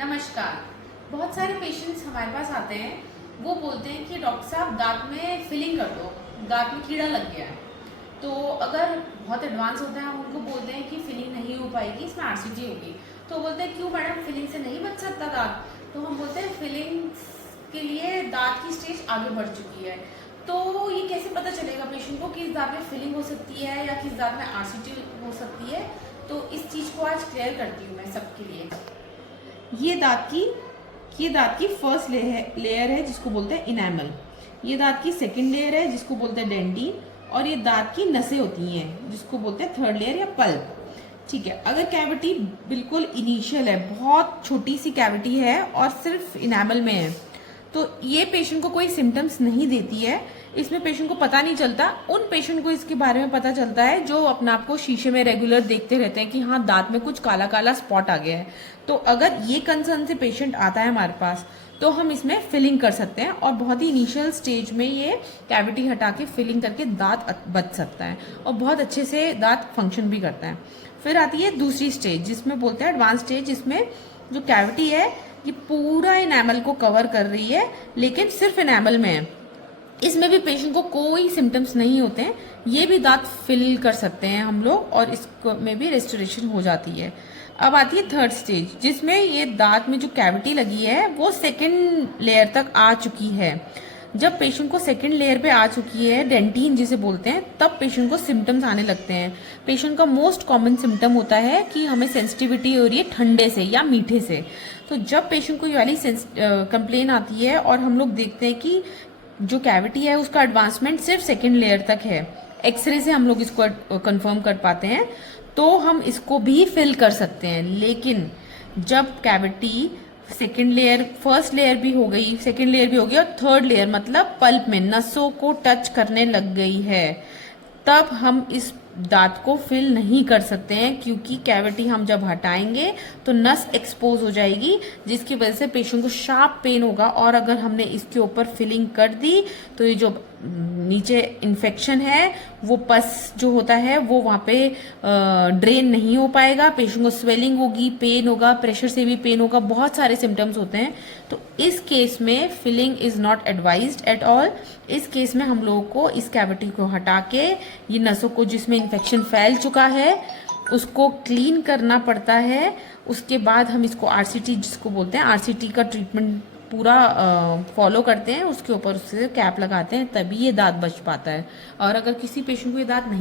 नमस्कार। बहुत सारे पेशेंट्स हमारे पास आते हैं, वो बोलते हैं कि डॉक्टर साहब दांत में फिलिंग कर दो, दांत में कीड़ा लग गया है। तो अगर बहुत एडवांस होता है हम उनको बोलते हैं कि फिलिंग नहीं हो पाएगी, इसमें आरसीटी होगी। तो बोलते हैं क्यों मैडम, फिलिंग से नहीं बच सकता दांत? तो हम बोलते हैं फिलिंग के लिए दांत की स्टेज आगे बढ़ चुकी है। तो ये कैसे पता चलेगा पेशेंट को कि इस दांत में फिलिंग हो सकती है या किस दांत में आरसीटी हो सकती है? तो इस चीज़ को आज क्लियर करती हूँ मैं सबके लिए। ये दांत की फर्स्ट लेयर है जिसको बोलते हैं इनैमल। ये दांत की सेकंड लेयर है जिसको बोलते हैं डेंटिन। और ये दांत की नसें होती हैं जिसको बोलते हैं थर्ड लेयर या पल्प। ठीक है, अगर कैविटी बिल्कुल इनिशियल है, बहुत छोटी सी कैविटी है और सिर्फ इनैमल में है, तो ये पेशेंट को कोई सिम्टम्स नहीं देती है। इसमें पेशेंट को पता नहीं चलता। उन पेशेंट को इसके बारे में पता चलता है जो अपने आप को शीशे में रेगुलर देखते रहते हैं कि हाँ दांत में कुछ काला काला स्पॉट आ गया है। तो अगर ये कंसर्न से पेशेंट आता है हमारे पास तो हम इसमें फिलिंग कर सकते हैं और बहुत ही इनिशियल स्टेज में ये कैविटी हटा के फिलिंग करके दांत बच सकता है और बहुत अच्छे से दांत फंक्शन भी करता है। फिर आती है दूसरी स्टेज जिसमें बोलते हैं एडवांस स्टेज, जिसमें जो कैविटी है ये पूरा इनैमल को कवर कर रही है लेकिन सिर्फ इनैमल में है। इसमें भी पेशेंट को कोई सिम्टम्स नहीं होते हैं, ये भी दांत फिल कर सकते हैं हम लोग और इसको में भी रेस्टोरेशन हो जाती है। अब आती है थर्ड स्टेज जिसमें ये दांत में जो कैविटी लगी है वो सेकंड लेयर तक आ चुकी है। जब पेशेंट को सेकंड लेयर पे आ चुकी है, डेंटिन जिसे बोलते हैं, तब पेशेंट को सिम्टम्स आने लगते हैं। पेशेंट का मोस्ट कॉमन सिम्टम होता है कि हमें सेंसिटिविटी हो रही है ठंडे से या मीठे से। तो जब पेशेंट को ये वाली कंप्लेन आती है और हम लोग देखते हैं कि जो कैविटी है उसका एडवांसमेंट सिर्फ सेकंड लेयर तक है, एक्सरे से हम लोग इसको कंफर्म कर पाते हैं, तो हम इसको भी फिल कर सकते हैं। लेकिन जब cavity second layer, first layer भी हो गई, सेकंड लेयर भी हो गई और थर्ड लेयर मतलब पल्प में नसों को टच करने लग गई है, तब हम इस दांत को फिल नहीं कर सकते हैं, क्योंकि कैविटी हम जब हटाएंगे तो नस एक्सपोज हो जाएगी जिसकी वजह से पेशेंट को शार्प पेन होगा। और अगर हमने इसके ऊपर फिलिंग कर दी तो ये जो नीचे इन्फेक्शन है, वो पस जो होता है वो वहाँ पे ड्रेन नहीं हो पाएगा, पेशेंट को स्वेलिंग होगी, पेन होगा, प्रेशर से भी पेन होगा, बहुत सारे सिम्टम्स होते हैं। तो इस केस में filling is not advised at all. इस केस में हम लोगों को इस कैविटी को हटा के ये नसों को जिसमें इन्फेक्शन फैल चुका है उसको क्लीन करना पड़ता है। उसके बाद हम इसको आरसीटी जिसको बोलते हैं, आरसीटी का ट्रीटमेंट पूरा फॉलो करते हैं, उसके ऊपर उससे कैप लगाते हैं, तभी ये दांत बच पाता है। और अगर किसी पेशेंट को ये दांत नहीं